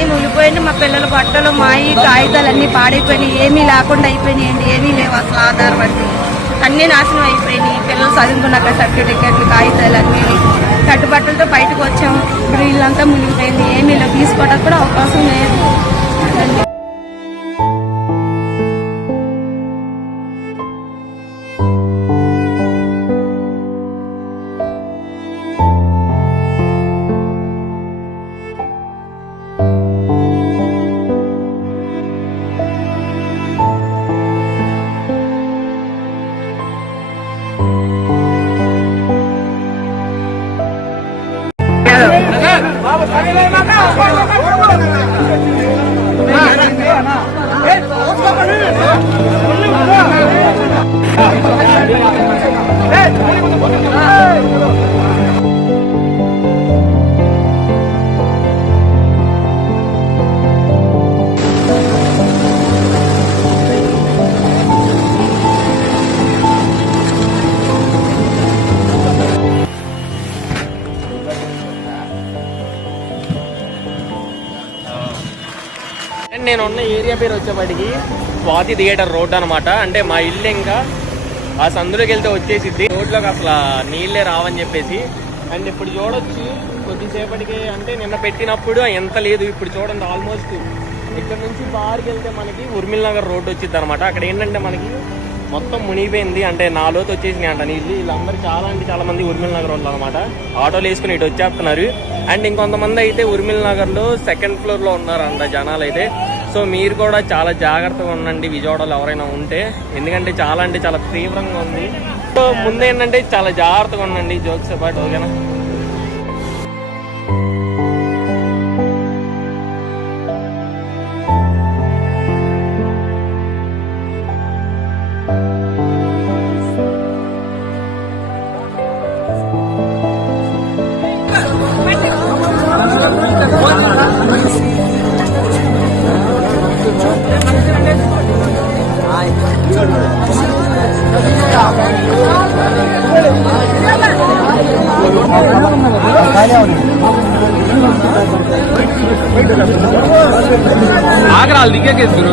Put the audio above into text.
అన్నీ మునిగిపోయింది. మా పిల్లల బట్టలు మాయి కాగితాలు అన్నీ పాడైపోయినాయి. ఏమీ లేకుండా అయిపోయినాయండి. ఏమీ లేవు అసలు ఆధారపడి అన్నీ నాశనం అయిపోయినాయి. పిల్లలు చదువుకున్నాక సర్టిఫికెట్లు కాగితాలు అన్నీ కట్టుబట్టలతో బయటకు వచ్చాము. ఇప్పుడు వీళ్ళంతా మునిగిపోయింది. ఏమీ లేవు, తీసుకోవడానికి కూడా అవకాశం లేదు. నేనున్న ఏరియా పేరు వచ్చేప్పటికి స్వాతి థియేటర్ రోడ్ అనమాట. అంటే మా ఇల్లు ఇంకా ఆ సందులోకి వెళ్తే వచ్చేసిద్ది. రోడ్లోకి అసలు నీళ్ళే రావని చెప్పేసి. అండ్ ఇప్పుడు చూడొచ్చు కొద్దిసేపటికి, అంటే నిన్న పెట్టినప్పుడు ఎంత లేదు, ఇప్పుడు చూడండి ఆల్మోస్ట్ ఇక్కడ నుంచి బార్కి వెళ్తే మనకి ఉర్మిల్ నగర్ రోడ్డు వచ్చింది అనమాట. అక్కడ ఏంటంటే మనకి మొత్తం మునిగిపోయింది. అంటే 4 లోతు వచ్చేసినాయి అంట నీళ్ళు. వీళ్ళందరూ చాలా మంది ఉర్మిల్ నగర్ వాళ్ళు అనమాట. ఆటోలు వేసుకుని ఇటు వచ్చేస్తున్నారు. అండ్ ఇంకొంతమంది అయితే ఉర్మిల్ నగర్లో 2nd ఫ్లోర్లో ఉన్నారంట జనాలు అయితే. సో మీరు కూడా చాలా జాగ్రత్తగా ఉండండి విజయవాడలో ఎవరైనా ఉంటే, ఎందుకంటే చాలా తీవ్రంగా ఉంది. సో ముందేంటంటే చాలా జాగ్రత్తగా ఉండండి. జోక్స్ అపార్ట్, ఓకేనా? ఆగరాలు దిగ్గేస్తారు.